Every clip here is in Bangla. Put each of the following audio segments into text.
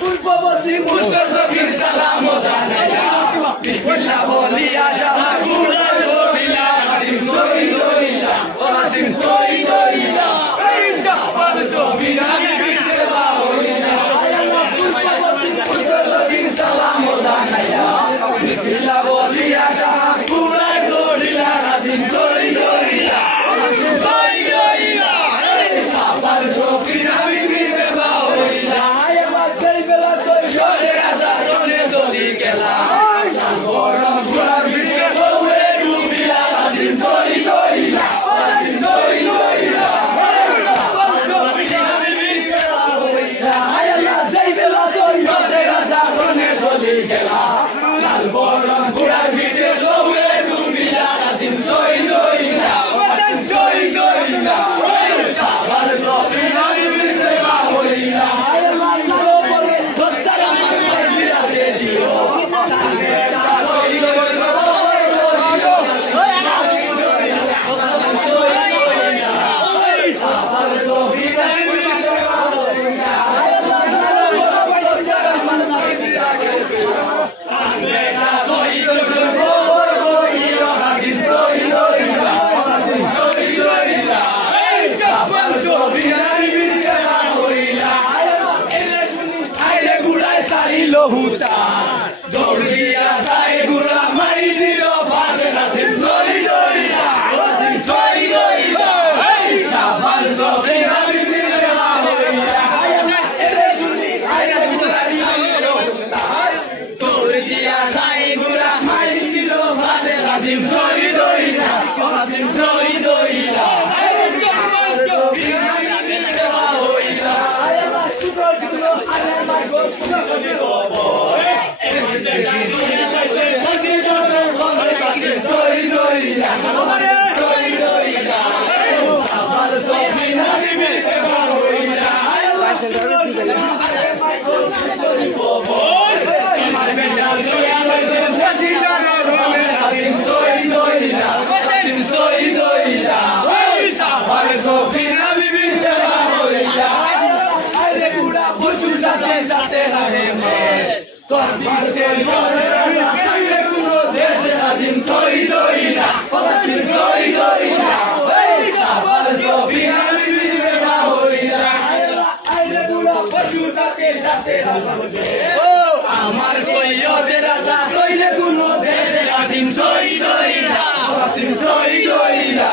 পূর্ববর্তী মুদ্রা সালাম বিসমিল্লাহ বলিয়া সাহায্য Huta. আমার সৈয়দের রাজা কইলে কোনো দেশে আজিম সই দইলা আজিম সই দইলা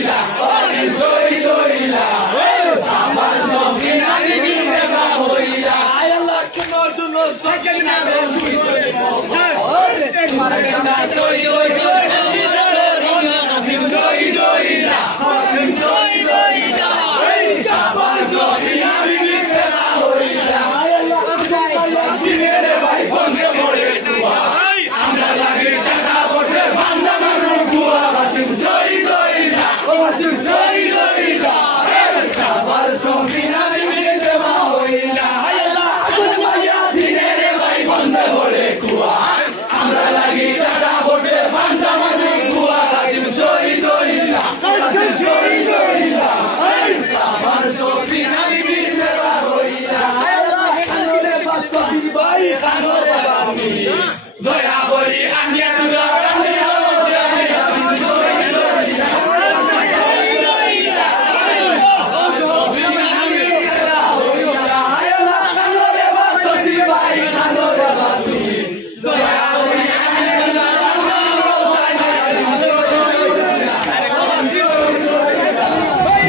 গুড়ায় সাইল হুতা দৌড়িয়া যায় গুড়া মই দিল ফাঁস হাসিম সই দইলা হাসিম সই দইলা আমার সবি নামি বিরতে মা হইলা আল্লাহ শুনো শুনো সবি না গো শুনতে কবো ভাই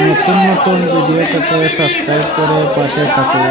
নতুন নতুন ভিডিও পেতে সাবস্ক্রাইব করে পাশে থাকুন।